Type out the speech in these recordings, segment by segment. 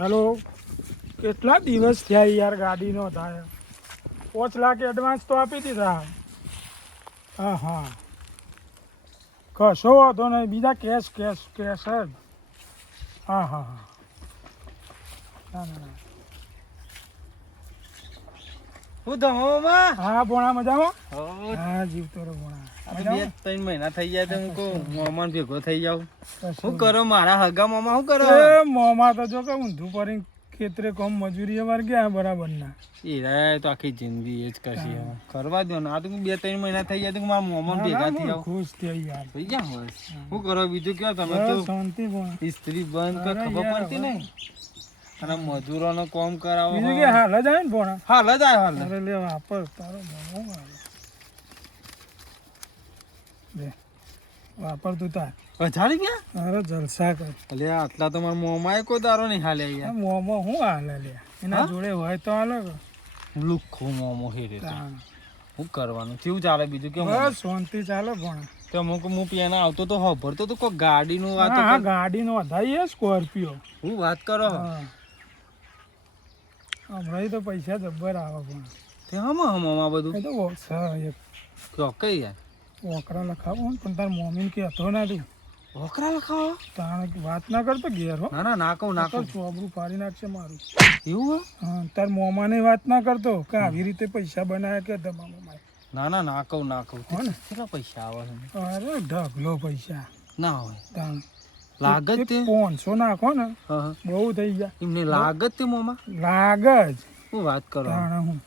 Hello, કેટલા દિવસ થયા યાર ગાડીનો થાય? 5 લાખ એડવાન્સ તો આપી દીધા. હા હા, કશો વાંધો નહીં, બીજા કેશ કેશ કેશ જ. હા હા હા, ના ના ના. હું ધમામાં હા ભોણા મજામાં? હો હા જીવતો રહો ભોણા. આ તો 2-3 મહિના થઈ ગયા તો હું કહું મોમાન ભેગો થઈ જાઉં. કશું શું કરો મારા હગા મામા શું કરો? એ મોમાં તો જો કે ઊંધું પડીને ખેતરે કોમ મજૂરી અમારે ગયા બરાબર ના. એ રહ્યા તો આખી જિંદગી એ જ કરશે હવે. કરવા દો ને આ તો 2-3 મહિના થઈ ગયા તો મારા મોમાન ભેગા થઈ જાવ. ખુશ થઈ યાર. થઈ ગયા બસ. શું કરો બીજું કયો તમે બસ તો શાંતિ ભોણા. સ્ત્રી બંધ કે અરે ખબર યાર, પડતી નહીં. અને મજૂરોનો કોમ કરાવો બીજું કે હાલ જ આવે ને ભોણા. હાલ જ આવ્યો હાલ જ. અરે લે વાપર તારો મોમો આવે. લે વાપર તું તાર. પછાડી ગયા અરે જલસા કર. અલે આટલા તો મારા મોમાએ કોઈ દારો નહીં હાલે આ યાર. મોમો શું હાલે લે? એના હા? જોડે હોય તો હાલે કે. લુખ્ખો મોમો હેરે તો. તાણ. શું કરવાનું કેવું ચાલે બીજું કેમ બસ શાંતિ ચાલે ભોણા. તો અમુક હું પેના આવતો તો ખબર તો કોઈ ગાડીનું વાત હા હા, ગાડીનો વધારે સ્કોર્પિયો. હું વાત કરો હા, હમણાં તો પૈસા જબ્બર આવે પણ તે હમા બધું એ તો એક કઈ યાર વોકરા લખાવો ને પણ તાર મમ્મી કે હતો ના તું વોકરા લખાવો તાણ વાત ના કરતો ઘેર હો. ના ના ના કહું ના કહું ચોબરું પાડી નાખશે મારું. એવું હે? હા, તાર મોમાને વાત ના કરતો કે આવી રીતે પૈસા બનાવ્યા કે તમારા ના ના ના કહું હો ને. કેટલા પૈસા આવે છે અરે ઢગલો પૈસા. ના હોય તાણ લાગત તે 500 નાખો ને હા હા બહુ થઈ જાય. એમને લાગત તે મોમાં લાગ જ. હું વાત કરો તાણ હું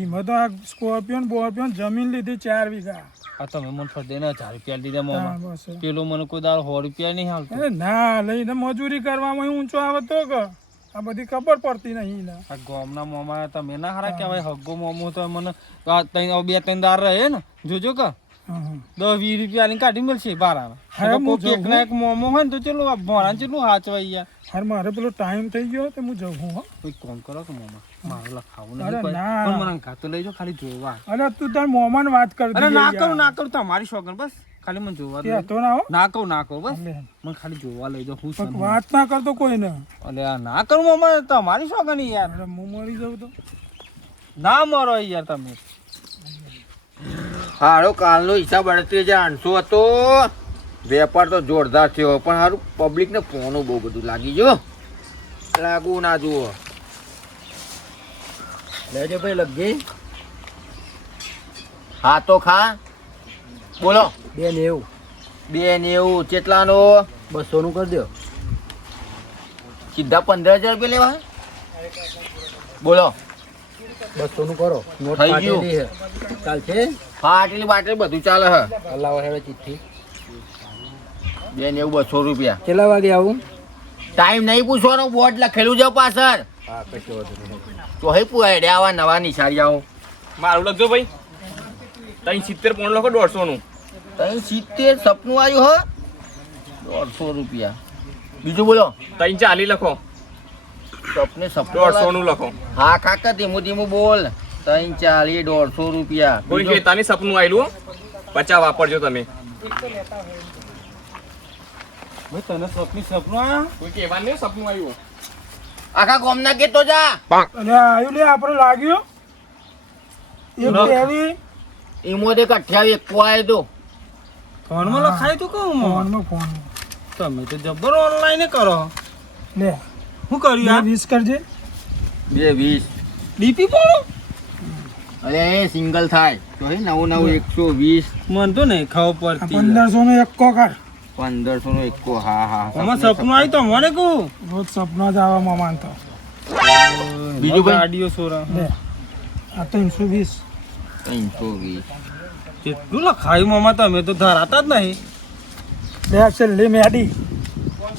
એમાં તો આ સ્કોર્પિયો ને બોર્પિયો ને જમીન લીધી 4 વીઘા. આ તમે મને ફરદે ને 1000 રૂપિયા દીધા તાણ મોમાં બસ. પેલો મને કોઈ દાળ 100 રૂપિયા નહીં હાલતો અરે ના લઈને મજૂરી કરવામાં ઊંચો આવે તો કે આ બધી ખબર પડતી નહીં ને. આ ગામના મોમાં તમે ના હારા કહેવાય હગ્ગો મોમો તો મને 2-3 દાર રહે ને જોજો કે હા, હા. 10-20 રૂપિયા કાઢી મળશે બારામાં. હા, હું કોઈ જોઉં. એક ના એક મોમો હોય ને તો ચલો ભોળા ચેટલું હાચવાઈ યાર. હાર મારે પેલો ટાઈમ થઈ ગયો તો હું જઉં હો. કોઈ કોમ કરો કે મોમા મારે લખાવું અરે નથી ના. પણ મને ખાતું લઈ જાઓ ખાલી જોવા. અરે તું તાર મોમાન વાત કર અરે ના કરું ના કરું તમારી શોગન બસ ખાલી મને જોવા દો. તો ના હો. ના કહું બસ લે. મને ખાલી જોવા લઈ જાઓ હું પણ છું. વાત ના કરતો કોઈ ને. અલે આ ના કરું મોમા તમારી શોગન યાર. અરે હું મરી જાઉં તો ના મરો યાર તમે. હારો કાલનો હિસાબ 38,800 હતો. વેપાર તો જોરદાર થયો પણ સારું પબ્લિકને ફોનો બહુ બધું લાગી ગયો. લાગુ ના જુઓ લેજો ભાઈ લગી. હા તો ખા બોલો. 290 290 કેટલાનો? 200 નું કરી દો. સીધા 15,000 રૂપિયા લેવા. બોલો 200 નું કરો. નોટ થઈ ગયું. ફાટેલી છે. ચાલશે. ફાટેલી બાટલી બધું ચાલે હ. અલાવા હેડો ચિઠ્ઠી. 290 200 રૂપિયા. કેટલા વાગે આવું? ટાઈમ નહીં પૂછવાનો બોર્ડ લખેલું છે પાછળ. હા કશો વાંધો નહીં. તો હે પૂછાય આવા નવા નિશાળી આવો. મારું લખજો ભાઈ 370 પોણ લખો 150 નું 370 સપનું આવ્યું હ. 150 રૂપિયા. બીજું બોલો. 340 લખો સપને સપનું 150 નું લખો. હા કાકા ધીમું ધીમું બોલ. 340 150 રૂપિયા. કોઈ બીજું? ખેતાની સપનું આવેલું 50 વાપરજો તમે. ભાઈ તને સપનું આયા? કોઈ કહેવા નહીં સપનું આવ્યું. આખા ગામના કેતો જા. અને આવ્યું લે આપણે લાગ્યું એક ટેવી ઈમો દે 28 એકકો આવ્યો તો. ફોનમાં લખાય તો કહું મોમાં. ફોન તમે તો જબર ઓનલાઈન કરો. લે શું કર્યું આ 20 કરજે. 220. ડીપી પાડો. અરે એ સિંગલ થાય તો હે 99 120. મન તો નહીં ખાવ આ પડતી 1500 નો એકો કર. 1500 નો એકકો. હા હા આમાં સપનું આવ્યું તો મને કહું. રોજ સપનો જ આવે મામાન તો. બીજું ભાઈ? ગાડીઓ સોરા લે આ 320. 320. કેટલું લખાયું મામા તમે તો ધરાતા જ નહીં. લે છેલ્લી મેડી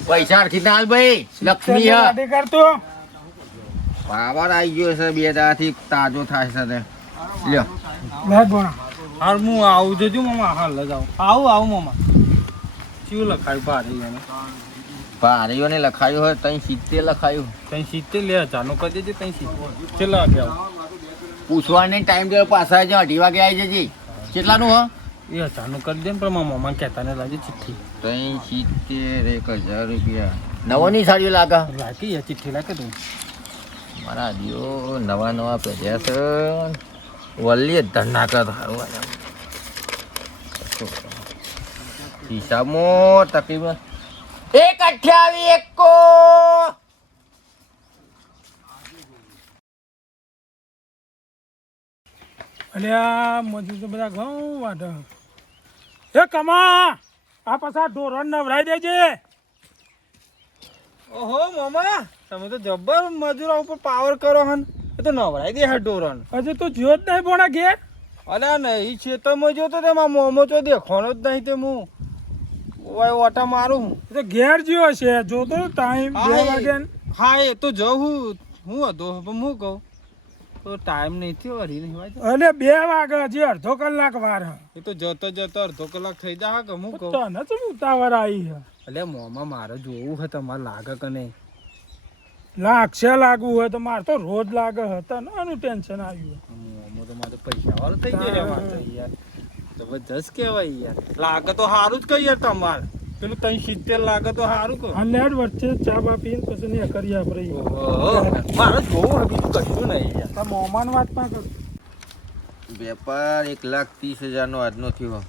પૈસા અડધી ના હાલ ભાઈ. લક્ષ્મી હ. મેડી કરતો. પાવર આવી ગયો છે 2 દાડાથી તાજો થાય છે તે. લ્યો લે ભણા હાલ હું આવું જજો મામા હાલ જ આવું મામા. શું લખાયું ભારે એને ભારીઓને લખાયું હોય 370 લખાયું. 370 લે 1000 નું કરી દેજે 370 કેટલા વાગે આવું પૂછવાનો ટાઈમ દેવો પાછા જ 2:30 વાગે આવી જજે. કેટલાનું હ? એ 1000 નું કરી દે ને પણ મારા મામા કહેતા ને લાગે ચિઠ્ઠી 370 1000 રૂપિયા. નવોની સાડીઓ લાગે રાખી યાર ચિઠ્ઠી લાગે તું મારા દિયો નવા પહેર્યા છે વલ્લી ધરના કર હારું હિસાબમાં તકલીફ 128 એકો અને આ મજૂર તો બધા ઘઉં વાઢે એ કમા આ પાછા ઢોરણ નવરાઈ દેજે ઓહો મામા તમે તો જબ્બર મજૂરા ઉપર પાવર કરો હન એ તો નવરાઈ દે હે ડોરન હજુ તું જ્યો જ નહીં ભોણા ઘેર અલ્યા નહીં ખેતરમાં જોતો તેમાં મોમો તો દેખવાનો જ નહીં તે હું ઓય ઓટા મારું એ તો ઘેર જ્યો છે જોતો ટાઈમ 2 વાગે ને. હા એ તો જવું હું હતો પણ હું કહું તો ટાઈમ નહીં થયો હરી નહીં વાંચો અને 2 વાગે હજી અડધો કલાક વાર હે. એ તો જતો જતો અડધો કલાક થઈ જાય કે હું કહું તને શું ઉતાવળ આવી હે એટલે મોમાં મારે જોવું છે તમારે લાગે કે નહીં લાગશે લાગવું હોય તો મારે તો રોજ લાગે હતા ને આનું ટેન્શન આવ્યું મોમો તો મારે પૈસા વાળો થઈ જાય મારે તો યાર જબરજસ્ત કહેવાય યાર લાગે તો સારું જ કહી યાર તમારે પેલું 370 લાગે તો સારું કહો અને હેડ વચ્ચે ચા બા પીને પછી ને કરી આપણે મારે જોવું હવે બીજું કશું નહીં યાર તો મોમાન વાત ના કર વેપાર 1,30,000 નો આજનો થયો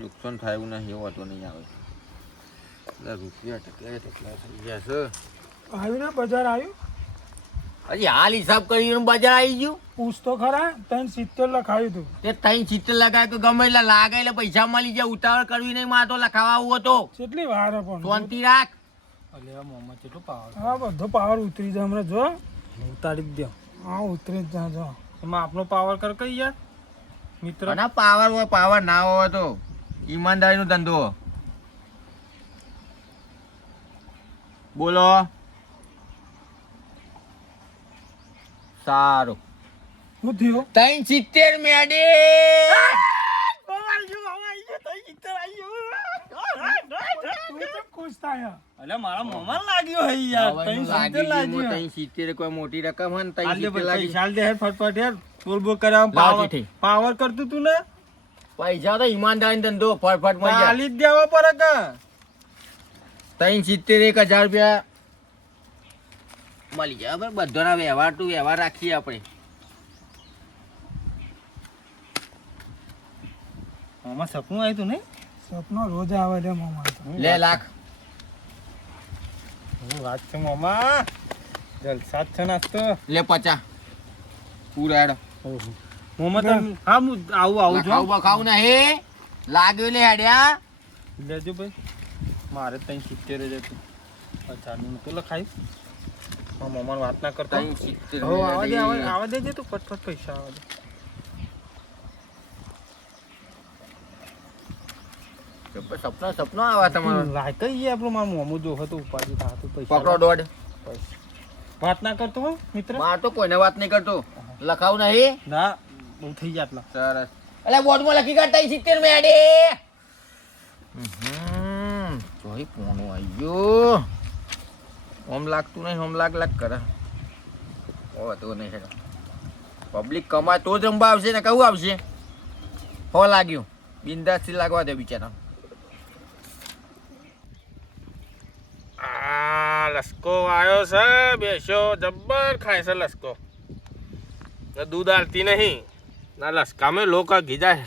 નુકસાન થાય એવું નહીં એવો તો નહીં આવે એટલે રૂપિયા ટકલા થઈ ગયા છે આવ્યું ને બજાર આવ્યું હજી હાલ હિસાબ કરીને બજાર આવી ગયું પૂછ તો ખરા 370 લખાયું તું તે 370 લગાય તો ગમે એટલે લાગે એટલે પૈસા મળી જાય ઉતાવળ કરવી નહીં માં તો લખાવા આવું હતો કેટલી વાર હે પણ શાંતિ રાખ અલે મોમાં કેટલું પાવર હા બધો પાવર ઉતરી જાય હમણાં જો ઉતારી જ દો હા ઉતરી જ જા જો એમાં આપનો પાવર કર કઈ યાર મિત્ર અને પાવર હોય પાવર ના હોય તો ઈમાનદારીનો ધંધો બોલો સારું શું થયું 370 મેડે તું તો ખુશ થાય અલે મારા મોમાં લાગ્યો હે યાર 370 લાગ્યો 370 કોઈ મોટી રકમ હોય ને આલે 370 લાગી પૈસા દે હેર ફટફટ યાર બોલ બોલ કર્યા લાવ પાવર ચીઠી. પાવર કરતું તું ને પૈસા તો ઈમાનદારી ધંધો ફટફટ મળી જાય આલી જ દેવા પડે કે 370 1,000 રૂપિયા મળી જાય બરાબર બધાના વ્યવહાર ટુ વ્યવહાર રાખીએ આપણે મોમાં સપનું આવ્યું તું ને સપનો રોજ આવે છે મોમાં તો. લે લાખ હું વાત છે મોમાં જલસા જ છે નાસ્તો લે 50 પૂરા હેડો મોમાં તમે હા હું આવું છું ખાવું બખાવું નહીં લાગ્યું લે હેડ્યા લેજો ભાઈ મારે 370 જ હતું 50 નું તો લખાયું મારા મોમાં વાત ના કરતા 370 હો આવા દેજે તું ફટફટ પૈસા આવા દે સપનો આવા તમારો લાય કઈ આપણું મારું મોમું જો હતું ઉપાડી થાતું પૈસા પકડો દોડ વાત ના કરતો હો મિત્ર માર તો કોઈને વાત નહીં કરતો લખાવું નહીં ના બહુ થઈ ગયા આટલા સરસ એટલે બોર્ડમાં લખી કાઢતા 70 મેડે જોઈ પોણું આવી ગયો ઓમ લાગતું નહીં ઓમ લાગ કરે ઓ તો નહીં હેડો પબ્લિક કમાય તો જ રમવા આવશે ને કહું આવશે હો લાગ્યું બિંદાસથી લાગવા દે બિચારા આ લસકો આવ્યો છે બેસ્યો જબ્બર ખાય છે લસકો ને દૂધ આલતી નહીં ના લસકામે લોકો ગીજા હે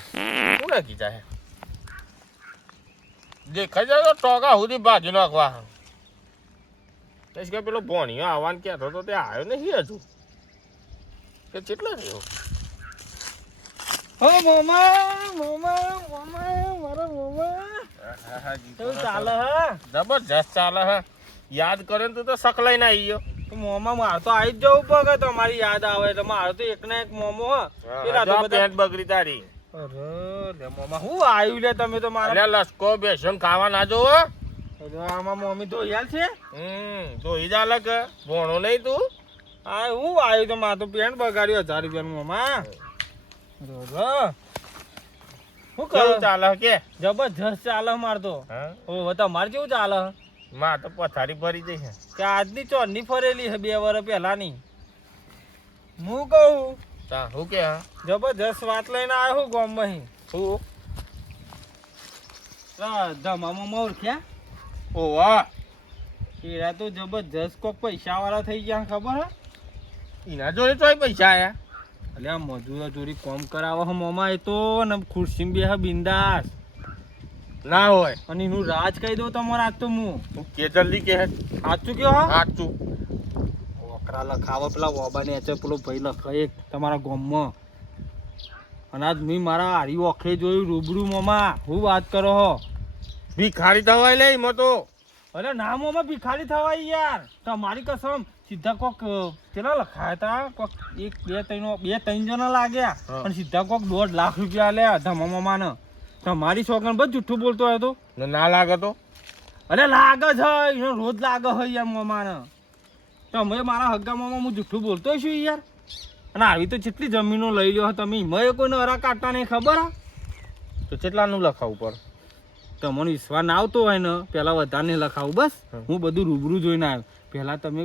કોને ગીજા હે દેખાઈ જાય તો ટોકા સુધી બાજુ નાખવા કે પેલો ભોણિયો આવવાનું કહેતો તો તે આવ્યો નહીં હજુ કે કેટલો થયો હો મોમા મારા મોમા કેવું ચાલે હે જબરજસ્ત ચાલે હે યાદ કરે ને તું તો સકલાઈ ના આવી ગયો તો મોમા મારે તો આવી જ જવું પડે તમારી યાદ આવે એટલે મારે તો એક ના એક મોમો હ પેલા તો બધા પેટ બગડી તારી અરે લે મોમા હું આવ્યું લે તમે તો મારા અલ્યા લસકો બેસન ખાવા ના જોવો અરે આમાં મમ્મી ધોયાલ છે જોઈ જા લગ ભોણો નહીં તું હા હું આવ્યું તો મારે તો પેન્ટ બગાડ્યું 1000 રૂપિયાનું મોમા શું કેવું કરું ચાલે કે જબરજસ્ત ચાલે માર તો હા ઓ તમારે કેવું ચાલે માં તો પથારી ભરી જઈ છે કે આજની ચોરની ફરેલી છે 2 વર્ષ પહેલાની હું કહું તા હું કે હા જબરજસ્ત વાત લઈને આવ્યો હું ગામમાં હું ધમામાં ઓળખ્યા ઓ વાહ એરા તો જબરજસ્ત કોક પૈસા વાળા થઈ ગયા ખબર હે? એના જોડે તોય પૈસા આયા. એટલે આ મજૂરો જોડી કોમ કરાવે હે મોમાં એ તો ને ખુરશીમાં બેહે બિંદાસ. ના હોય અને એનું રાજ કહી દઉં તમારે આજ તો હું તું કે જલ્દી કે સાચું કયો હા સાચું. ઓકરા લખાવો પેલા વોબાને એચે પેલો ભાઈ લખે એક તમારા ગામમાં. અને આજ મેં મારા હારી ઓખે જોયું રૂબરૂ મોમાં. હું વાત કરો હો? ભિખારી થવાય લે એમાં તો. અરે ના મોમાં ભિખારી થવાય યાર. તમારી કસમ સીધા કોક પેલા લખાયા હતા કોક એક બે ત્રણ જણા લાગ્યા હા. અને સીધા કોક 1.5 લાખ રૂપિયા લ્યા ધમા મામાને. તમારી છોકરાને બધું જુઠ્ઠું બોલતો હોય તો. ને ના લાગે તો અરે લાગે છે એને રોજ લાગે છે યાર મામાને. તમે મારા હગ્ગા મામા હું જુઠ્ઠું બોલતો છું યાર. અને આવી તો કેટલી જમીનો લઈ લ્યો તમે મેં કોઈને હરા કાઢતા નહીં ખબર હા? તો કેટલાનું લખાવું પર? તમને વિશ્વાસ ના આવતો હોય ને પહેલાં વધારે લખાવું બસ. હું બધું રૂબરૂ જોઈને આવ્યો. પહેલાં તમે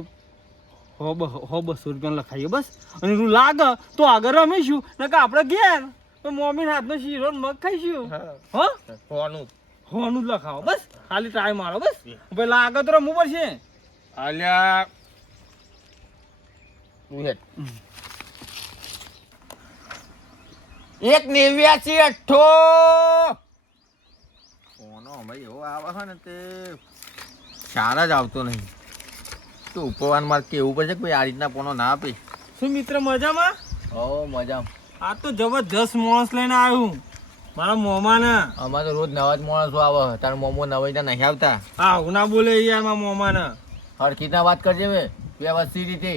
100-200 રૂપિયા લખાઈએ બસ. અને એનું લાગે તો આગળ રમીશું ને કે આપણે ઘેર તો મમ્મીના હાથનો શીરો ને મગ ખાઈશું. હા હોવાનું હોનું જ લખાવો બસ. ખાલી ટ્રાય મારો બસ. ભાઈ લાગે તો રમવું પડશે. આલ્યા તું હેડ. 1.89 ફોનો ભાઈ એવો આવે છે ને તે સારા જ આવતો નહીં. તો ઉપવાન મારે કેવું પડશે કે ભાઈ આ રીતના ફોનો ના આપે. શું મિત્ર મજામાં? ઓ મજા. આ તો જબરજસ્ત માણસ લઈને આવ્યું મારા મોમાને. અમારે તો રોજ નવા જ માણસો આવે. તાર મોમો નવાઈના નહીં આવતા. હા હું ના બોલે યાર મારા મોમાને. હરખીતના વાત કરજે હવે વ્યવસ્થિત રીતે.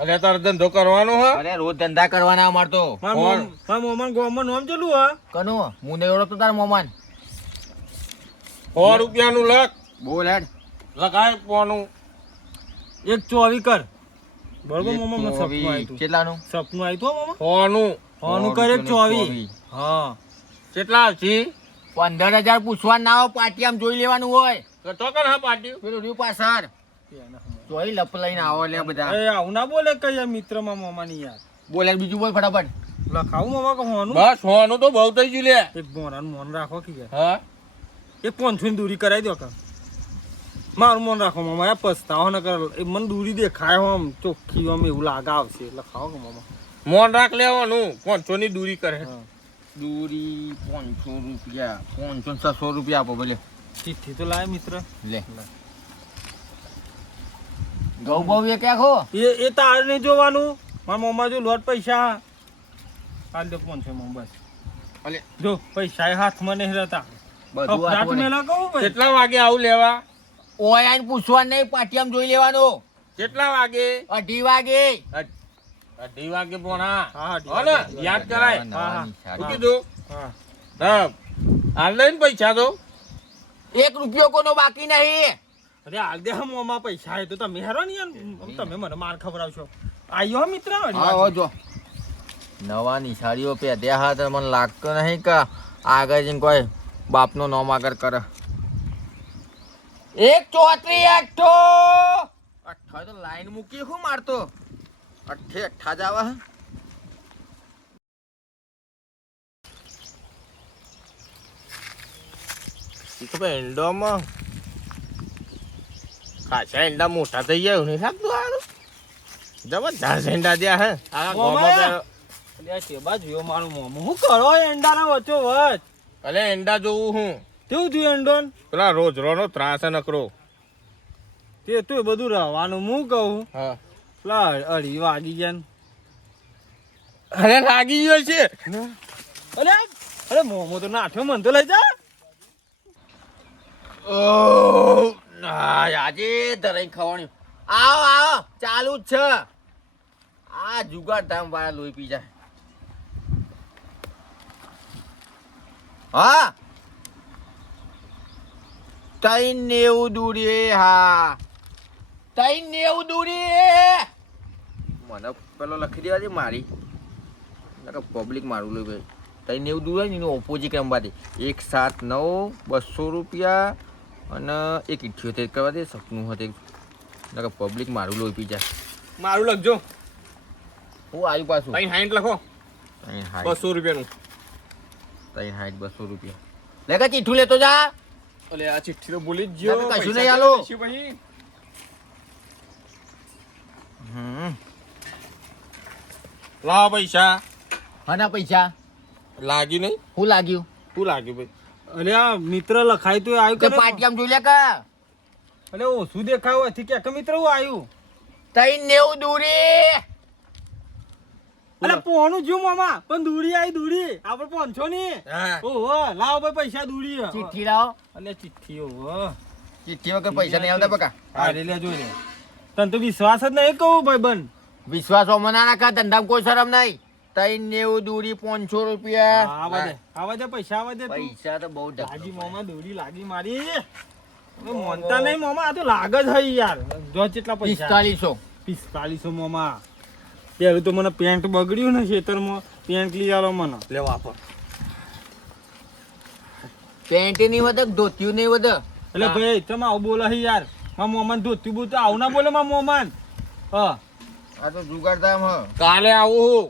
અરે તારે ધંધો કરવાનો હે? અરે રોજ ધંધા કરવાના અમાર તો. મારા મોમાન ગામમાં નામ ચેલું હા? કનો હું નહીં ઓળખતો તાર મોમાન. 100 રૂપિયાનું લખ બોલ હેડ. લખાય પોનું. 1.24 કર. બરોબર મોમા મને સપનું આવ્યું હતું. કેટલાનું? સપનું આવ્યું હતું મોમા. હોનું હોનું કર 1.24. હા કેટલા છે? 15,000 પૂછવાનું ના હોય. પાટિયામાં જોઈ લેવાનું હોય. તો કર હા પાટી. પેલું રહ્યું પાછળ જોઈ લપ લઈને આવો લે બધા. એ આવું ના બોલે કઈ મિત્ર માં મોમાની યાર. બોલ હેડ બીજું બોલ ફટાફટ. લખાવું મોમા કે હોનું? બસ હોનું તો બહુ થઈ ગયું લે. એક મોરાનું મોન રાખો કે યાર. હા એક 500 ની દૂરી કરાવી દો કા. મારું મોન રાખો મામા યાર પસ્તાવો ન કર. એ મને દૂરી દેખાય આમ ચોખ્ખી આમ એવું લાગે આવશે એટલે ખાઓ કે મામા. મોન રાખ લેવાનું. 500 ની દૂરી કરે. દૂરી 500 રૂપિયા 500-600 રૂપિયા આપો બોલે. ચિઠ્ઠી તો લાય મિત્ર. લે ઘઉં બહુ એ ક્યાં ખો. એ તારે નહીં જોવાનું. મારા મોમાં જો લોટ પૈસા હાલ દો 500 માં બસ. અલે જો પૈસા એ હાથમાં નહીં રહેતા. બધું રાત હાથમાં નહીં. મેલા કહું ભાઈ. કેટલા વાગે આવું લેવા? ઓય આઈને પૂછવાનું નહીં. પાટિયામાં જોઈ લેવાનું. કેટલા વાગે? 2:30 વાગે. 2:30 વાગે પોણા. હા, હો ને યાદ કરાય. હા, હા. શું કીધું? હા હા હાલ લઈને પૈસા તો 1 રૂપિયો કોનો બાકી નહીં. અરે હાલ દે હમ મોમાં પૈસા એ તો તમે હેરો ને યાર. તમે મને માર ખવડાવશો. આયો મિત્ર. આવો જો નવા નિશાળીઓ પહેર્યા હા તો મને લાગતો નહીં કે આગળ જઈને કોઈ બાપનો નામ આગળ કરે. 1.34 અઠ્ઠા તો લાઈન મૂકી શું મારતો 8 જ આવે. એંડામાં ખાસા એંડા મોટા થઈ ગયા નહીં લાગતું હારું. જબરદસ્ત એંડા જ્યાં હે આ મોમાં ગામમાં. અલ્યા શેબા જોયો મારું મોમું. હું કરો એંડાના વચ્ચો વચ. અલે એંડા જોવું હું કેવું થયું એંડોન? પેલા રોજરોનો ત્રાસ હે નકરો. તે તું એ બધું રહેવાનું હું કહું. હા પેલા 2:30 વાગી ગયા ને. અરે લાગી ગયો છે. અરે મોમો તો નાઠ્યો મન તો લઈ જા. આજે ધરાઈ ખવાણ્યું. આવો આવો ચાલુ જ છે. આ જુગાડ ધામ વાળા લોહી પી જાય. હા 390 દૂરી. હા 390 દૂરી. મને પેલો લખી દેવા દે મારી પબ્લિક મારું લો ભાઈ. 390 દૂર ને એનું ઓપોઝિટ રમવાથી 179 200 રૂપિયા અને 178 કરવા દે. સપનું હતું પબ્લિક મારું લોહી પી જાય. મારું લખજો. હું આવ્યું પાછું 60 લખો. 200 રૂપિયાનું. 200 રૂપિયા લે કે ચીઠું લેતો જા. અલે આ ચિઠ્ઠી તો ભૂલી જ ગયો. કશું નહીં આલો. લાવો પૈસા. હના પૈસા લાગ્યું નહીં? શું લાગ્યું? શું લાગ્યું ભાઈ? અરે આ મિત્ર લખાય તો આવ્યું તે કે પાટી આમ જોઈ લે કે અરે ઓછું દેખાયું હતી કે મિત્ર હું આવ્યું 390 દૂરી. અરે પોનું જો મામા પણ દૂરી આવી દૂરી આપણે પહોંચો ની હા. ઓહો લાવો ભાઈ પૈસા દૂરી ચિઠ્ઠી લાવો. અલે ચિઠ્ઠી ઓહો ચિઠ્ઠી વગર પૈસા નહીં આવતા બકા. આ લે લે જોઈ લે તને તો વિશ્વાસ જ નહીં કહું ભાઈ બન વિશ્વાસ ઓમાં ના રાખા, ધંધામાં કોઈ શરમ નહીં. 390 દૂરી 500 રૂપિયા. આવા દે પૈસા આવા દે તું પૈસા તો બહુ લાગી મામા દૂરી લાગી મારી હવે મોનતા નહીં મામા આ તો લાગ જ હઈ યાર જો કેટલા પૈસા 4500. 4500 મામા પેલું તો મને પેન્ટ બગડ્યું ને ખેતરમાં પેન્ટ લઈ આલો મને લે વાપર. પેન્ટ નહીં વધે, ધોતિયું નહીં વધે. એટલે ભાઈ તમે આવું બોલે છે યાર મારા મોમાન ધોતી બોલતો આવું ના બોલે મારા મોમાન હા આ તો જુગાડતા હ. કાલે આવું.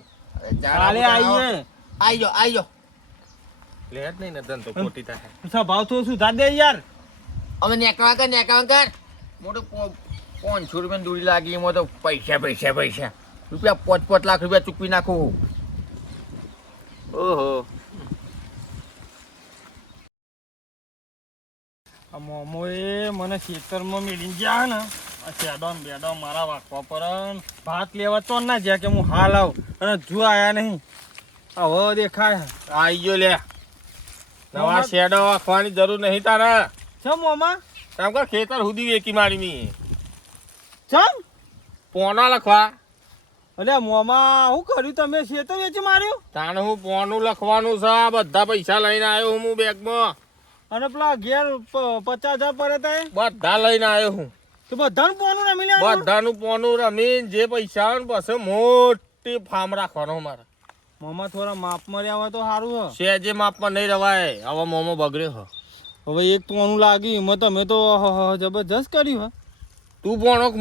કાલે આવીએ આઈ જાઓ. લે જ નહીં ને ધંધો ખોટી થાય. સ્વભાવ તો સુધાર દે યાર અમે નેકવા કર મોટું 500 રૂપિયા દૂરી લાગી એમાં તો પૈસા રૂપિયા 5 લાખ રૂપિયા ચૂકવી નાખું. ઓહો. આ મોમોએ મને ખેતરમાં મેળીને ગયા ને આ શેડો ને બેડો મારા વાંકવા પર ભાત લેવા તો ના જ્યાં કે હું હાલ આવ અને જો આયા નહીં હવે દેખાય આઈ ગયો લે. નવા શેડો વાખવાની જરૂર નહીં તારે. છે મોમા કામ કર ખેતર સુધી વેકી મારી મી. ચમ પોના લખવા. અલે મોમા શું કર્યું તમે ખેતર વેચી માર્યું તાણે હું પોનું લખવાનું છે. આ બધા પૈસા લઈને આવ્યો હું બેગમાં. અને પેલા ઘેર 50,000 પડે તા બધા લઈને આવ્યો હું. તો બધાનું પોનું રમી લેવાનું બધાનું પોનું રમીને જે પૈસા આવે ને પછી મોટી ફાર્મ રાખવાનો મારે. મોમા થોડા માપમાં રહ્યા હોય તો સારું હ સેજે માપમાં નહીં રવાય. હવે મોમો બગડ્યો હ. હવે એક પોનું લાગ્યું એમાં તમે તો જબરજસ્ત કર્યું હ તું પોણો કે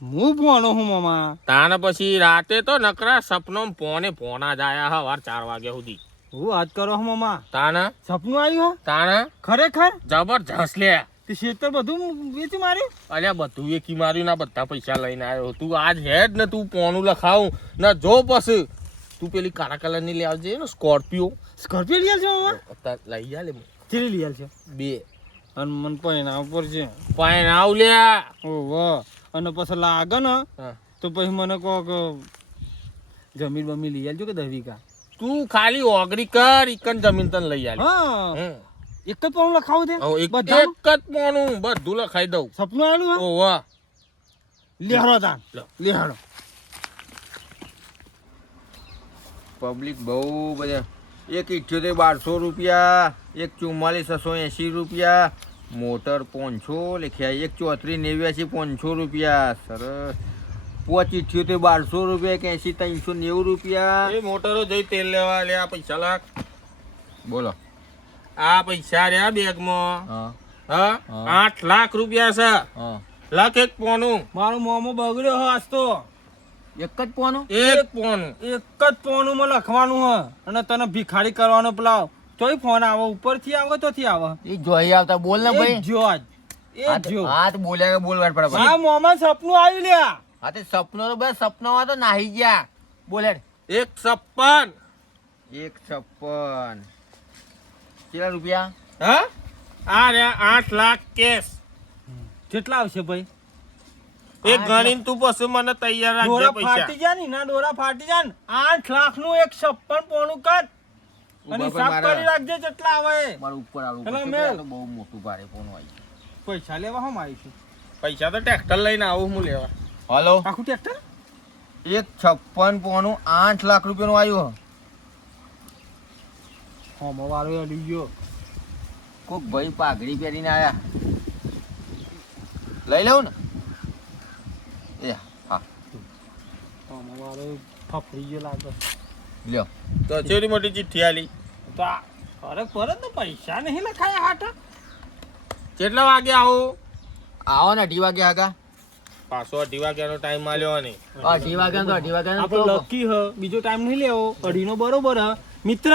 હું પોણો હું મોમા તાને પછી રાતે તો નકરા સપનો પોના જ આયા હવાર 4 વાગ્યા સુધી. હું વાત કરો હો મામા તાને સપનું આવ્યું હો તાને ખરેખર જબરજસ્ત લે. તે ખેતર બધું વેચી માર્યું અલ્યા બધું એકી માર્યું ના બધા પૈસા લઈને આવ્યો. તું આજ હેડ ને તું પોનું લખાવું ને જો પછી તું પેલી કાળા કલર ની લઈ આવજે ને સ્કોર્પિયો. સ્કોર્પિયો લઈ છે મામા અત્યારે લઈ જા લે. ચેલી લઈ છે 2 અને મન પૈણા ઉપર છે પાણી આવ લ્યા. ઓહો અને પછી લાગે ને હા. તો પછી મને કહો કે જમીન બમી લઈ આવજો કે 10 વીઘા તું ખાલી ઓગરી કર ઈકન જમીન તને લઈ આલે. હા એક જ પોણું લખાવું દે હવે એક બધા જ પોનું બધું લખાઈ દઉં. સપનું આવેલું હા ઓવા લેહરો તાન લો. લેહરો પબ્લિક બહુ બધા. એક 78 રૂપિયા, એક 44,680 રૂપિયા, મોટર 500 લખ્યા, એક 34,89 500 રૂપિયા. સરસ. 5 1200 રૂપિયા, 80 390 રૂપિયા. એ મોટરો જઈ તેલ લેવા લે. આ પૈસા લાખ. બોલો. આ પૈસા રહ્યા બેગમાં. હા હા હા. 8 લાખ રૂપિયા છે. હા. લાખ એક પોનું. મારો મોમો બગડ્યો હ આજ તો એક જ પોનો. એક પોનું. એક જ ફોન માં લખવાનું હ અને તને ભિખારી કરવાનો પેલા તોય ફોન આવે ઉપરથી આવે તોથી આવે એ જોઈ આવતા બોલ ને એ ભાઈ. જો આજ એ જો હા તો બોલ્યા કે બોલવા પડે ભાઈ. આ મોમાં સપનું આવ્યું લ્યા હા તે સપનો તો બસ સપનામાં તો નાહી ગયા. બોલે 156. 156 કેટલા રૂપિયા? હા આ રહ્યા 8 લાખ કેશ. કેટલા આવશે ભાઈ એક ગણીને તું પછી મને તૈયાર રાખજે ડોરા પૈસા. ફાટી જાય ને ના ડોરા ફાટી જાય ને 8 લાખ નું 156 પોણું કર અને ઉભા સાફ મારા- કરી રાખજે કેટલા આવે મારું ઉપર આવું હેલો, પડશે. મેલ. આ તો બહુ મોટું ભારે પોનું આવી ગયું. પૈસા લેવા હમ આવીશું પૈસા તો ટ્રેક્ટર લઈને આવું હું લેવા. હલો. આખું ટ્રેક્ટર 156 પોનું 8 લાખ રૂપિયાનું આવ્યું. હોમો વાળો અડી ગયો કોક ભાઈ પાઘડી પહેરીને આયા. લઈ લઉં ને? એ હા હોમો વાળો ફફડી ગયો લાગે લ્યો. તો છેરી મોટી ચિઠ્ઠી આલી. તો આ ફરક પડે તો પૈસા નહીં લખાયા હાટા કેટલા વાગે આવું? આવો ને 2 વાગે આગા. પાછો 2 વાગ્યાનો ટાઈમ આલ્યો ને. 2 વાગ્યા તો 2 વાગ્યા આપણે લકી હ બીજો ટાઈમ નહીં લેવો અઢીનો બરોબર હ મિત્ર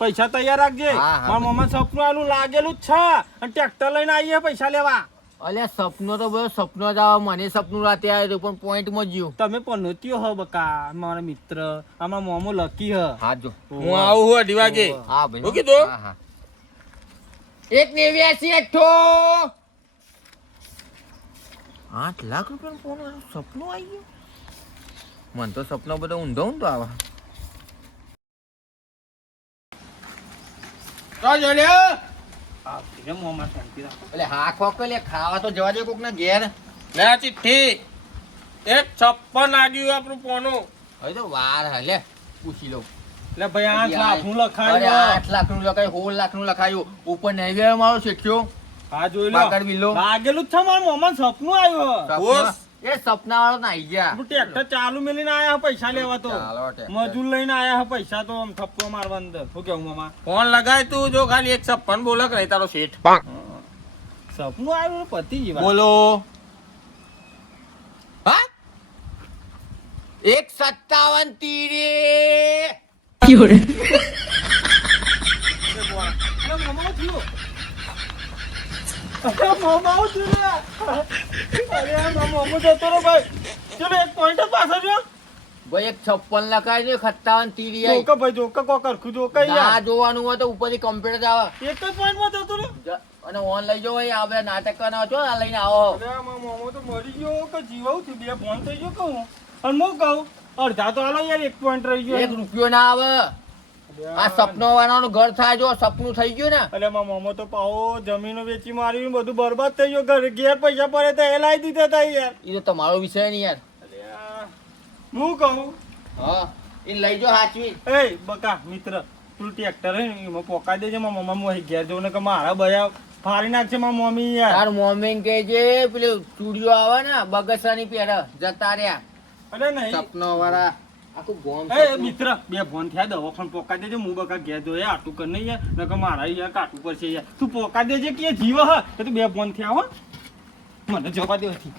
પૈસા તૈયાર રાખજે હા, હા. મારા મમ્મા સપનું આલું લાગેલું જ છે અને ટ્રેક્ટર લઈને આવીએ પૈસા લેવા અલ્યા સપનો તો બધો સપનો જ આવે મને સપનું રાતે આવ્યું પણ પોઈન્ટમાં જ્યું તમે પનોતીઓ હ બકા મારા મિત્ર આમાં મોમો લકી હ હા જો હું આવું હું 2 વાગે હા ભાઈ શું કીધું? હા હા 189 એકઠો 8 લાખ રૂપિયાનું ફોન સપનું આવી ગયું મને તો સપનો બધો ઊંધો ઊંધો આવે તો જોડ્યો આ મોમાં શાંતિ રાખો એટલે હા ખોક લે ખાવા તો જવા દે કોક ના ઘેર લે આ ચિઠ્ઠી 156 આવ્યું આપણું પોનું હવે તો વાર હે લે પૂછી લઉં એટલે ભાઈ 8 લાખ હું અરે લખાયો 8 લાખનું લખાયું 16 લાખનું લખાયું ઉપર નહીં મારો શેઠ્યો હા જોઈ લો પાકડ બિલ્લો લાગેલું જ છે મારા મોમાં સપનું આવ્યું સપના- એ સપના વાળો ના આઈ ગયા હું ટ્રેક્ટર ચાલુ મેલીને આયા હ પૈસા લેવા તો ચાલો ટ્રેક્ટર. મજૂર લઈને આયા હ પૈસા તો આમ થપ્પો મારવા અંદર શું કેવું મામા ફોન લગાય તું જો ખાલી 156 બોલો કે નહીં તારો શેઠ સપનું આવ્યું પતિ જીવા બોલો હા 157 તીરે મોમા થયો મોમા થયો અરે આ મોમો જતો રે ભાઈ ચલો એક પોઈન્ટ જ પાછળ રહ્યો ભાઈ 156 લખાય છે 57 તીરી આઈ. જોકા ભાઈ જોકા કો કરખું જોકા ના યાર જોવાનું હોય તો ઉપરથી કમ્પ્યુટર આવે એક જ પોઈન્ટમાં જતો રે અને ઓન લઈ જાઓ ભાઈ આ બધા નાટક કરવાના છો આ લઈને આવો અરે આ મોમો તો મરી ગયો કે જીવાવું થયું બે ફોન થઈ ગયો કહું અને હું કહું અડધા તો હાલો યાર એક પોઈન્ટ રહી ગયો 1 રૂપિયો ના આવે આ સપનો વાળાનું ઘર થાય જો સપનું થઈ ગયું ને અરે મારા મોમો તો પાવો જમીનો વેચી મારી બધું બરબાદ થઈ ગયો ઘર ઘેર પૈસા પડે તો એ લાવી દીધા હતા યાર એ તો તમારો વિષય નહીં યાર અરે આ હું કહું હા એ લઈ જાઓ હાચવી એ બકા મિત્ર તું ટ્રેક્ટર હે ને એમાં પોકા દેજે મારા મમ્મા મોહી ઘેર જવું ને કે મારા ભયા ફાડી નાખશે મારા મમ્મી યાર તાર મોમિંગ કે છે પેલું સ્ટુડિયો આવે ને બગસરાની પેર જતા રહ્યા અરે નહીં સપનો વાળા આખું ગોમ એ મિત્ર બે ફોન થયા દવાખાને પોકા દેજે હું બકા ઘેર જોઈએ આટું કર નહીં યાર નકર મારા યાર કાટું પડશે યાર તું પોકા દેજે કે જીવ હ કે તું બે ફોન થયા હો મને જવા દેવાથી